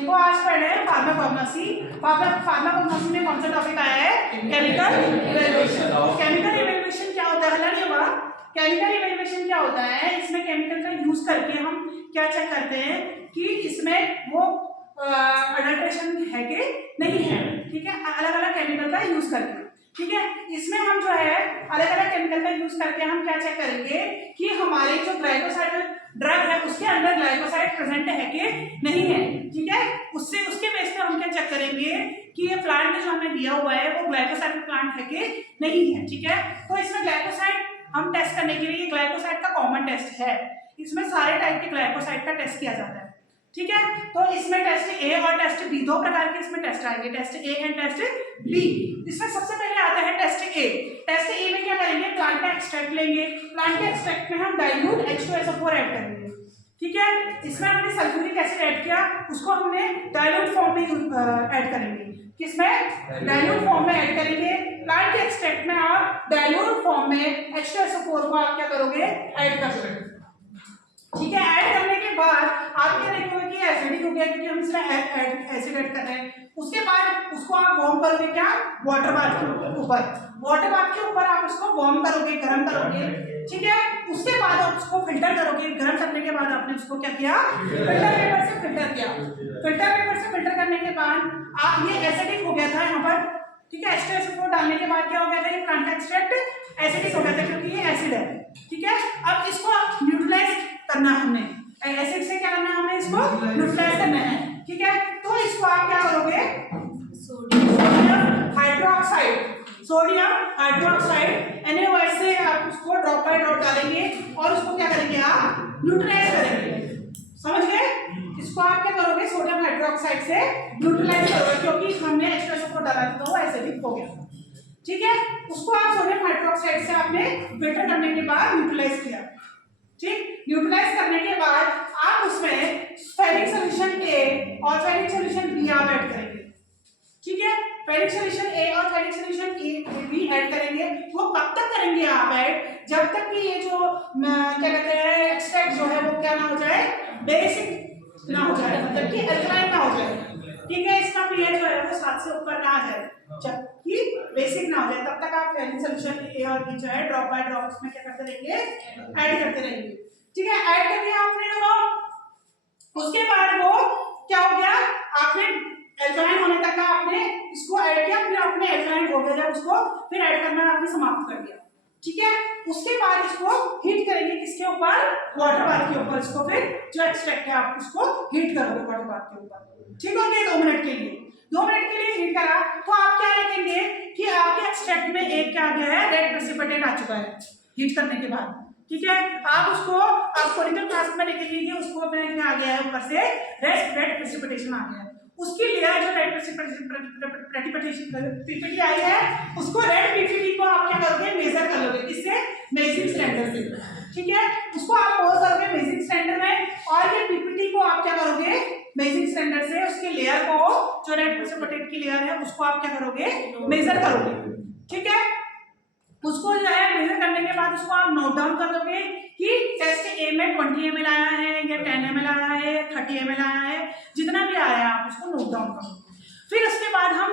देखो आज पढ़ रहे हैं फार्माकोग्नोसी। फार्माकोग्नोसी में कौन सा टॉपिक आया है? Chemical evaluation. केमिकल इवैल्यूएशन क्या होता है? हला नहीं होगा। केमिकल इवैल्यूएशन क्या होता है? इसमें केमिकल का यूज करके हम क्या चेक करते हैं कि इसमें वो अडल्ट्रेशन है कि नहीं है। ठीक है, अलग अलग केमिकल का यूज करके। ठीक है, इसमें हम जो है अलग अलग केमिकल का यूज करके हम क्या चेक करेंगे कि हमारे जो ग्लाइकोसाइड ड्रग है उसके अंदर ग्लाइकोसाइड प्रेजेंट है कि नहीं है। ठीक है, उसके बेस पे हम क्या चेक करेंगे कि ये प्लांट जो हमें दिया हुआ है वो ग्लाइकोसाइड प्लांट है कि नहीं है। ठीक है, तो इसमें ग्लाइकोसाइड हम टेस्ट करने के लिए ग्लाइकोसाइड का कॉमन टेस्ट है। इसमें सारे टाइप के ग्लाइकोसाइड का टेस्ट किया जाता है। ठीक है, तो इसमें टेस्ट ए और टेस्ट बी, दो प्रकार के इसमें टेस्ट आएंगे, test A and test B. इसमें सबसे पहले आता है टेस्ट ए। टेस्ट ए में क्या करेंगे? प्लांट का एक्सट्रैक्ट लेंगे। प्लांट के एक्सट्रैक्ट में हम डाइल्यूट H2SO4 ऐड करेंगे। ठीक है, इसमें हमने सल्फ्यूरिक एसिड ऐड किया, उसको हमने डाइल्यूट फॉर्म में ऐड करेंगे। किसमें? डाइल्यूट फॉर्म में ऐड करेंगे। प्लांट के एक्सट्रैक्ट में आप डाइल्यूट फॉर्म में H2SO4 को आप क्या करोगे? ऐड कर दोगे। ठीक है, ऐड करने के बाद आप क्या देखोगे कि एसिडिक हो गया क्योंकि हम इसमें एसिड ऐड कर रहे हैं। उसके बाद उसको आप वार्म करोगे क्या? वाटर बाथ के ऊपर। वाटर बाथ के ऊपर आप उसको वार्म करोगे, गर्म करोगे। ठीक है, उसके बाद आप उसको फिल्टर करोगे। गर्म करने के बाद आपने उसको क्या किया? फिल्टर पेपर से फिल्टर किया। फिल्टर पेपर से फिल्टर करने के बाद आप ये एसिडिक हो गया था यहाँ पर। ठीक है, H2SO4 डालने के बाद क्या हो गया था? ये प्लांट का एक्सट्रैक्ट एसिडिक हो गया था क्योंकि ये एसिड है। ठीक है, अब इसको न्यूट्रलाइज करना हमने, एसिड से क्या करना है? हमें इसको न्यूट्रलाइज करना है। ठीक है, तो इसको आप क्या करोगे? सोडियम हाइड्रोक्साइड NaOH से आप उसको ड्रॉप बाय ड्रॉप डालेंगे और उसको क्या करेंगे? आप न्यूट्रलाइज करेंगे। समझ गए? इसको आप क्या करोगे? सोडियम हाइड्रोक्साइड से न्यूट्रलाइज करोगे क्योंकि हमने H2SO4 डाला था तो वो एसिडिक हो गया। ठीक है, उसको आप सोडियम हाइड्रोक्साइड से आपने फिल्टर करने के बाद न्यूट्रलाइज किया। ठीक, न्यूट्रलाइज करने के बाद आप उसमें फेरिक सॉल्यूशन ए और फेरिक सॉल्यूशन बी आप ऐड करेंगे। ठीक है, फेरिक सॉल्यूशन ए और फेरिक सॉल्यूशन बी ऐड करेंगे। वो कब तक करेंगे आप ऐड? जब तक कि ये जो क्या कहते हैं एक्सट्रैक्ट जो है वो क्या ना हो जाए? बेसिक ना हो जाए, मतलब कि अल्कलाइन ना हो जाए। ठीक है, इसका pH जो है वो 7 से ऊपर ना आ जाए, जबकि बेसिक ना हो जाए, तब तक आप फेरिक सॉल्यूशन ए और बी जो है ड्रॉप बाय ड्रॉप उसमें क्या करते रहेंगे? ऐड करते रहेंगे। ठीक है, ऐड कर दिया आपने वो। उसके बाद वो क्या हो गया? आपने एल्कलाइन होने तक का आपने इसको ऐड किया, फिर आपने एल्कलाइन हो गया जब उसको फिर ऐड करना आपने समाप्त कर दिया। ठीक है, उसके बाद इसको हीट करेंगे। किसके ऊपर? वाटर बाथ के ऊपर। इसको फिर जो एक्सट्रैक्ट है आप उसको हीट करोगे वाटर बाथ के ऊपर। ठीक हो गया? 2 मिनट के लिए। 2 मिनट के लिए हीट करा तो आप क्या देखेंगे कि आपके एक्सट्रैक्ट में एक क्या आ गया है? रेड प्रेसिपिटेट आ चुका है हीट करने के बाद। ठीक है, आप उसको आप कोनिकल फ्लास्क में देखेंगे कि उसको में क्या आ गया है? ऊपर से रेड प्रेसिपिटेशन आ गया है। उसकी लेयर जो रेड प्रेसिपिटेशन पीपीटी आई है उसको रेड पीपीटी को आप क्या करोगे? मेजर कर लोगे। किससे? मेजरिंग स्टैंडर्ड से। ठीक है, उसको आप मोल करोगे मेजरिंग स्टैंडर्ड में और ये पीपीटी को आप क्या करोगे? मेजरिंग स्टैंडर्ड से उसके लेयर को जो रेड प्रेसिपिटेट की लेयर है उसको आप क्या करोगे? मेजर करोगे। ठीक है, उसको जो है मेजर करने के बाद उसको आप नोट डाउन कर दोगे कि टेस्ट ए में 20 ml आया है या 10 ml आया है या 30 ml आया है, जितना भी आया है आप उसको नोट डाउन करो। फिर उसके बाद हम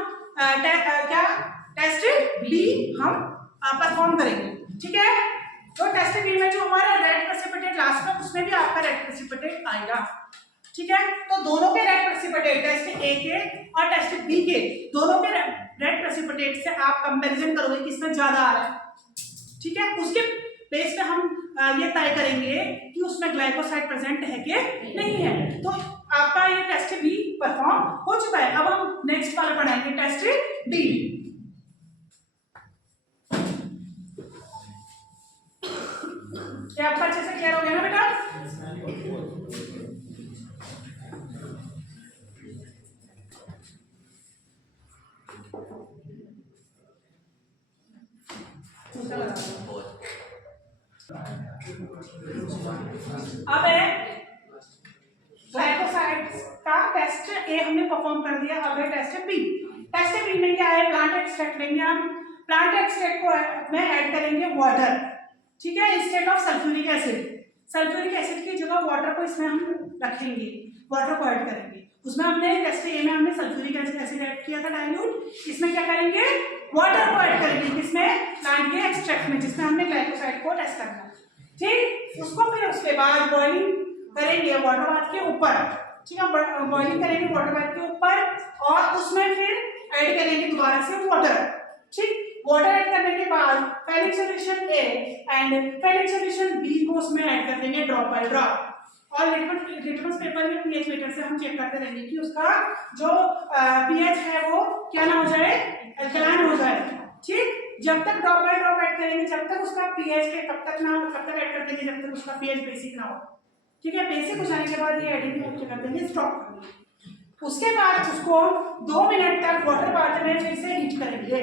क्या टेस्ट बी हम परफॉर्म करेंगे। ठीक है, तो टेस्ट बी में जो हमारा रेड प्रेसिपिटेट लास्ट में उसमें भी आपका रेड प्रेसिपिटेट आएगा। ठीक है, तो दोनों के रेड प्रेसिपिटेट टेस्ट ए के और टेस्ट बी के दोनों के रेड प्रेसिपिटेट से आप कंपैरिजन करोगे किसमें ज्यादा आ रहा है। ठीक है, उसके बेस पे हम ये तय करेंगे कि उसमें ग्लाइकोसाइड प्रेजेंट है कि नहीं है। तो आपका ये टेस्ट बी परफॉर्म हो चुका है। अब हम नेक्स्ट वाला पढ़ाएंगे टेस्ट डी। क्या आपका अच्छे से क्लियर हो गया ना बेटा? अब है ग्लाइकोसाइड का टेस्ट ए हमने परफॉर्म कर दिया। अब है टेस्ट बी। टेस्ट बी में क्या है? प्लांट एक्सट्रैक्ट लेंगे हम। प्लांट एक्सट्रैक्ट को में ऐड करेंगे वाटर। ठीक है, instead of sulphuric acid. Sulphuric acid की जगह वाटर को इसमें हम रखेंगे, वाटर को ऐड करेंगे। उसमें हमने टेस्ट ए में हमने सल्फ्यूरिक एसिड ऐड किया था डाइल्यूट, इसमें क्या करेंगे वाटर को ऐड करेंगे, किसमें प्लांट के एक्सट्रैक्ट में, जिसमें हमने ग्लाइकोसाइड को टेस्ट करना है। ठीक, उसको फिर उसके बाद बॉइलिंग करेंगे वाटर बाथ के ऊपर। ठीक है, बॉइलिंग करेंगे वाटर बाथ के ऊपर और उसमें फिर ऐड करेंगे दोबारा से वाटर। ठीक, वाटर ऐड करने के बाद ferric solution A and ferric solution B को उसमें ऐड कर देंगे ड्रॉप बाय ड्रॉप। और लिटमस पेपर में पीएच मीटर से हम चेक करते रहेंगे कि उसका जो पीएच है वो क्या ना हो जाए, अल्कलाइन हो जाए। ठीक, जब तक ड्रॉप बाय ड्रॉप ऐड करेंगे, जब तक उसका पीएच के कब तक ऐड कर देंगे जब तक उसका पीएच बेसिक ना हो। ठीक है, बेसिक हो जाने के बाद ये एडिंग को क्या कर देंगे, स्टॉप कर देंगे। उसके बाद उसको 2 मिनट तक वाटर बाथ में फिर से हीट करेंगे।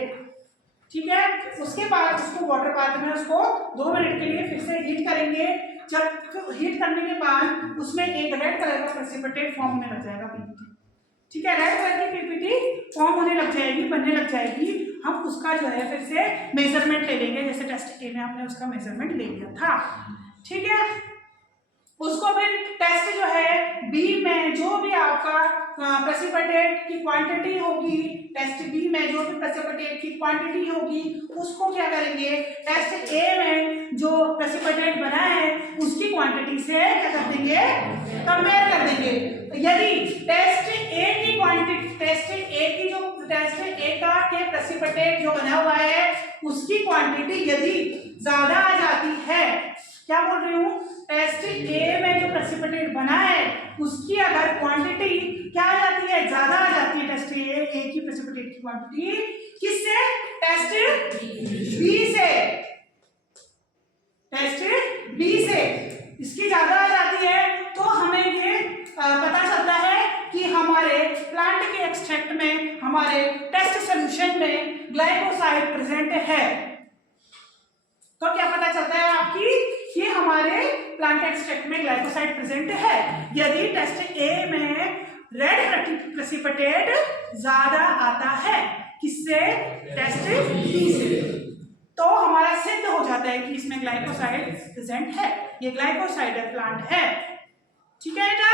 ठीक है, उसके बाद उसको वाटर बाथ में उसको 2 मिनट के लिए फिर से हीट करेंगे। जब हीट करने के बाद उसमें एक रेड कलर का प्रेसिपिटेट फॉर्म होने लग जाएगा, पीपीटी। ठीक है, रेड कलर की पीपीटी फॉर्म होने लग जाएगी, बनने लग जाएगी। हम उसका जो है फिर से मेजरमेंट ले लेंगे, जैसे टेस्ट ए में हमने उसका मेजरमेंट ले लिया था। ठीक है, उसको फिर टेस्ट जो है बी में जो भी आपका प्रेसिपिटेट की क्वांटिटी होगी, टेस्ट बी में जो भी प्रेसिपिटेट की क्वांटिटी होगी उसको क्या करेंगे, टेस्ट ए में जो प्रेसिपिटेट बना है उसकी क्वांटिटी से क्या कर देंगे, कंपेयर कर देंगे। यदि टेस्ट ए की क्वांटिटी, टेस्ट ए का के प्रेसिपिटेट जो बना हुआ है उसकी क्वांटिटी यदि ज्यादा आ जाती है, क्या बोल रही हूँ, टेस्ट ए में जो प्रेसिपिटेट बना है उसकी अगर क्वांटिटी क्या आ जाती है, ज्यादा आ जाती है, टेस्ट ए की प्रेसिपिटेट की क्वांटिटी किससे, टेस्ट बी से, टेस्ट बी से इसकी ज्यादा आ जाती है तो हमें ये पता चलता है कि हमारे प्लांट के एक्सट्रैक्ट में, हमारे टेस्ट सॉल्यूशन में ग्लाइकोसाइड प्रेजेंट है। तो क्या पता चलता है आपकी कि हमारे प्लांट एक्सट्रैक्ट में ग्लाइकोसाइड प्रेजेंट है। यदि टेस्ट ए में रेड प्रेसिपिटेट ज्यादा आता है, किससे, टेस्ट बी से, तो हमारा सिद्ध हो जाता है कि इसमें ग्लाइकोसाइड प्रेजेंट है, ये ग्लाइकोसाइड प्लांट है। ठीक है बेटा।